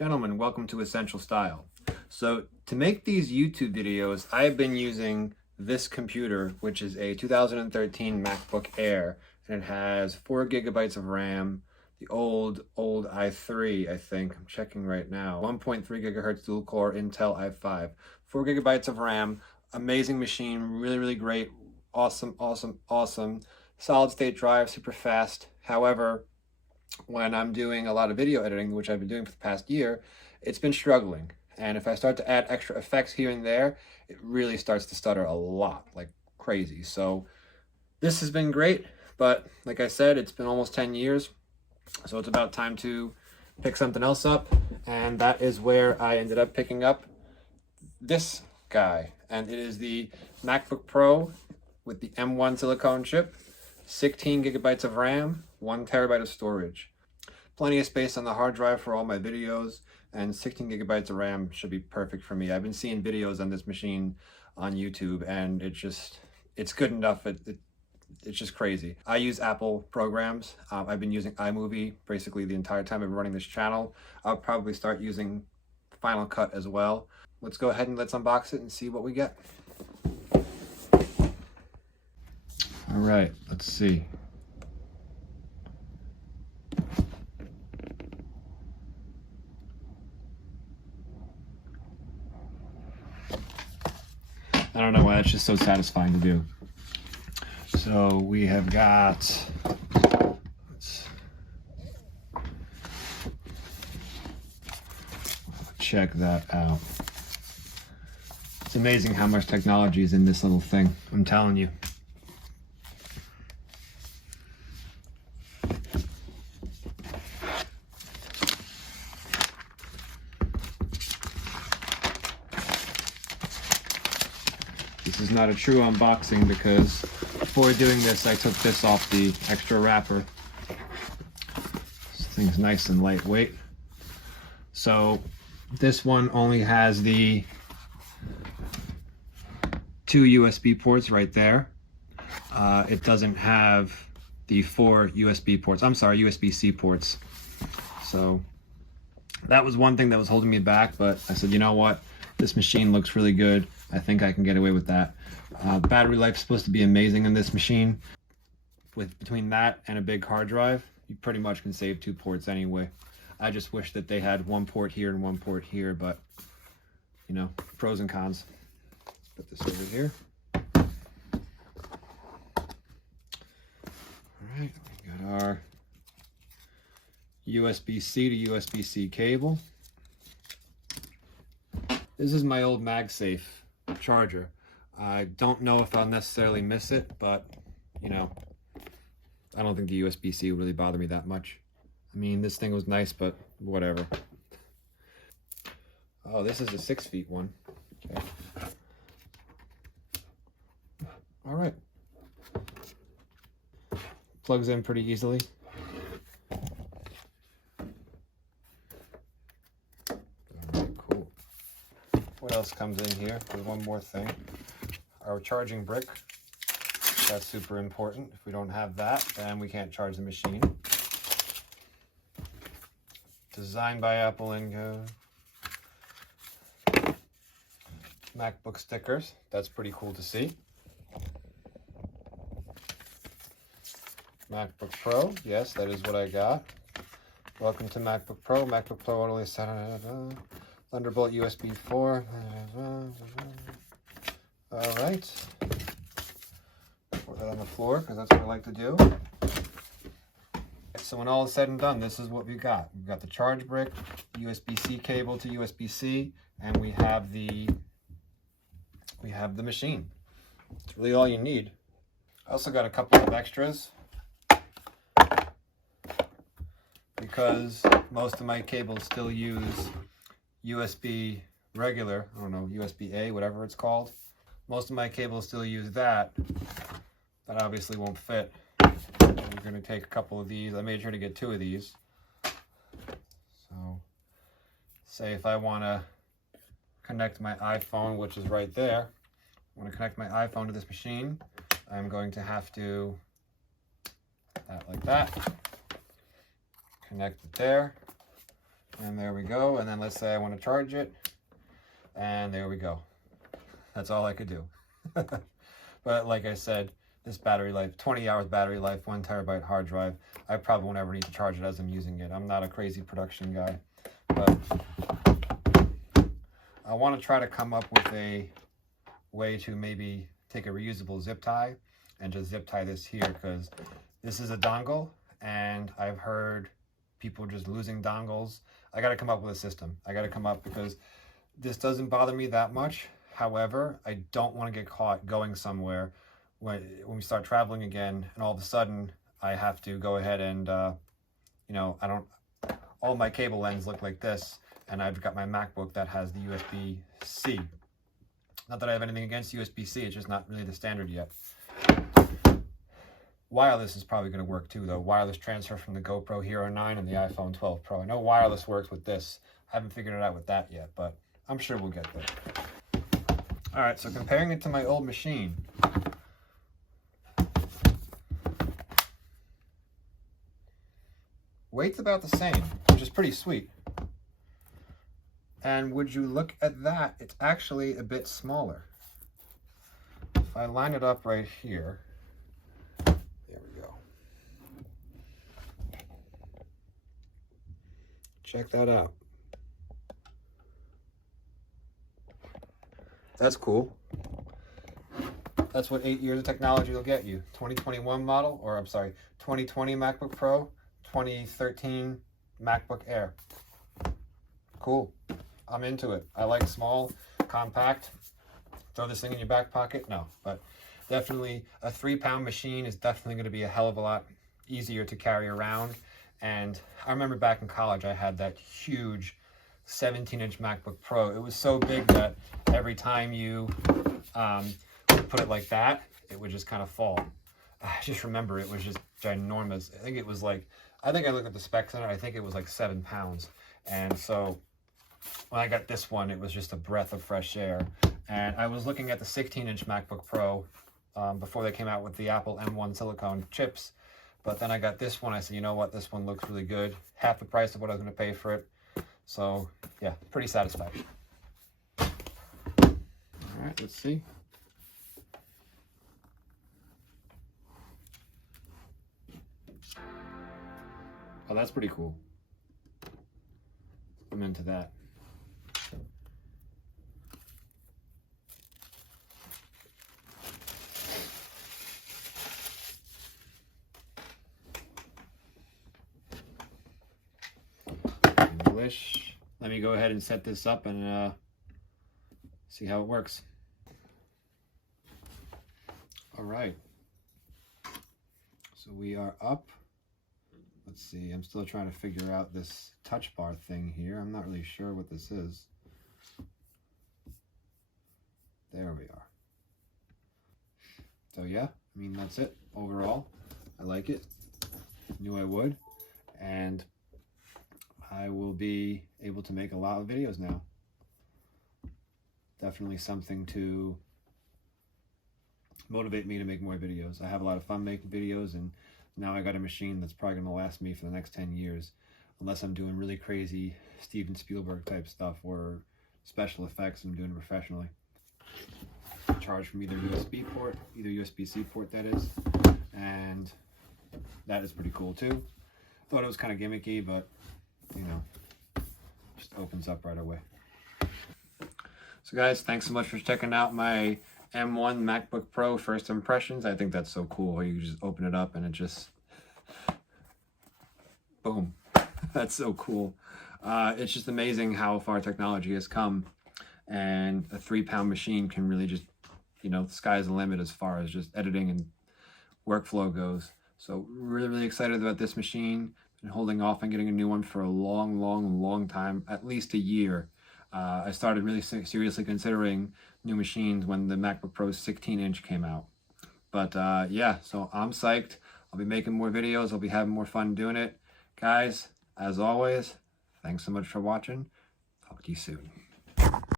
Gentlemen, welcome to Essential Style. So to make these YouTube videos, I've been using this computer, which is a 2013 MacBook Air, and it has 4 gigabytes of RAM, the old i3, I think, I'm checking right now, 1.3 gigahertz dual core Intel i5, 4 gigabytes of RAM, amazing machine, really great, awesome, solid state drive, super fast. However, when I'm doing a lot of video editing, which I've been doing for the past year, it's been struggling. And if I start to add extra effects here and there, it really starts to stutter a lot, like crazy. So this has been great, but like I said, it's been almost 10 years. So it's about time to pick something else up. And that is where I ended up picking up this guy. And it is the MacBook Pro with the M1 silicone chip, 16 gigabytes of RAM, 1 terabyte of storage. Plenty of space on the hard drive for all my videos, and 16 gigabytes of RAM should be perfect for me. I've been seeing videos on this machine on YouTube, and it's good enough. It's just crazy. I use Apple programs. I've been using iMovie basically the entire time I've been running this channel. I'll probably start using Final Cut as well. Let's go ahead and let's unbox it and see what we get. All right, let's see. I don't know why that's just so satisfying to do. So we have got, let's check that out. It's amazing how much technology is in this little thing, I'm telling you. This is not a true unboxing because before doing this, I took this off the extra wrapper. This thing's nice and lightweight. So this one only has the 2 USB ports right there. It doesn't have the 4 USB ports. I'm sorry, USB-C ports. So that was one thing that was holding me back, but I said, you know what? This machine looks really good. I think I can get away with that. Battery life is supposed to be amazing in this machine. Between that and a big hard drive, you pretty much can save 2 ports anyway. I just wish that they had 1 port here and 1 port here, but you know, pros and cons. Let's put this over here. All right, we got our USB-C to USB-C cable. This is my old MagSafe charger. I don't know if I'll necessarily miss it, but you know, I don't think the USB-C would really bother me that much. I mean, this thing was nice, but whatever. Oh, this is a 6 feet one. Okay. All right. Plugs in pretty easily. What else comes in here? There's one more thing. Our charging brick. That's super important. If we don't have that, then we can't charge the machine. Designed by Apple and MacBook stickers. That's pretty cool to see. MacBook Pro. Yes, that is what I got. Welcome to MacBook Pro. MacBook Pro only Thunderbolt USB 4. All right. Put that on the floor because that's what I like to do. So when all is said and done, this is what we got. We've got the charge brick, USB-C cable to USB-C, and we have the machine. It's really all you need. I also got a couple of extras because most of my cables still use USB regular, I don't know, USB-A, whatever it's called. Most of my cables still use that. That obviously won't fit. We're going to take a couple of these. I made sure to get 2 of these. So, say if I want to connect my iPhone, which is right there, I want to connect my iPhone to this machine, I'm going to have to, like that, connect it there. And there we go. And then let's say I want to charge it. And there we go. That's all I could do. But like I said, this battery life, 20 hours battery life, 1 terabyte hard drive. I probably won't ever need to charge it as I'm using it. I'm not a crazy production guy. But I want to try to come up with a way to maybe take a reusable zip tie and just zip tie this here, because this is a dongle and I've heard people just losing dongles. I got to come up with a system. I got to come up, because this doesn't bother me that much. However, I don't want to get caught going somewhere when we start traveling again, and all of a sudden I have to go ahead and, you know, all my cable ends look like this, and I've got my MacBook that has the USB-C. Not that I have anything against USB-C, it's just not really the standard yet. Wireless is probably going to work too, though. Wireless transfer from the GoPro Hero 9 and the iPhone 12 Pro. I know wireless works with this. I haven't figured it out with that yet, but I'm sure we'll get there. All right, so comparing it to my old machine. Weight's about the same, which is pretty sweet. And would you look at that, it's actually a bit smaller. If I line it up right here, there we go. Check that out. That's cool. That's what 8 years of technology will get you. 2021 model, or I'm sorry, 2020 MacBook Pro, 2013 MacBook Air. Cool. I'm into it. I like small, compact. Throw this thing in your back pocket? No, but definitely a 3-pound machine is definitely going to be a hell of a lot easier to carry around. And I remember back in college, I had that huge 17-inch MacBook Pro. It was so big that every time you put it like that, it would just kind of fall. I just remember it was just ginormous. I think I looked at the specs on it. I think it was like 7 pounds. And so when I got this one, it was just a breath of fresh air. And I was looking at the 16-inch MacBook Pro before they came out with the Apple M1 silicone chips. But then I got this one. I said, you know what? This one looks really good. Half the price of what I was going to pay for it. So, yeah, pretty satisfied. All right, let's see. Oh, that's pretty cool. I'm into that. English. Let me go ahead and set this up and see how it works. All right. So we are up. Let's see, I'm still trying to figure out this touch bar thing here. I'm not really sure what this is. There we are. So yeah, I mean, that's it overall. I like it. Knew I would. And I will be able to make a lot of videos now. Definitely something to motivate me to make more videos. I have a lot of fun making videos, and now I got a machine that's probably going to last me for the next 10 years, unless I'm doing really crazy Steven Spielberg type stuff or special effects I'm doing professionally. Charge from either USB port, either USB-C port that is, and that is pretty cool too. Thought it was kind of gimmicky, but you know, just opens up right away. So guys, thanks so much for checking out my M1 MacBook Pro first impressions. I think that's so cool. You just open it up and it just, boom. That's so cool. It's just amazing how far technology has come, and a 3-pound machine can really just, you know, the sky's the limit as far as just editing and workflow goes. So really excited about this machine. Been holding off on getting a new one for a long time, at least a year. I started really seriously considering new machines when the MacBook Pro 16-inch came out. But yeah, so I'm psyched. I'll be making more videos. I'll be having more fun doing it. Guys, as always, thanks so much for watching. Talk to you soon.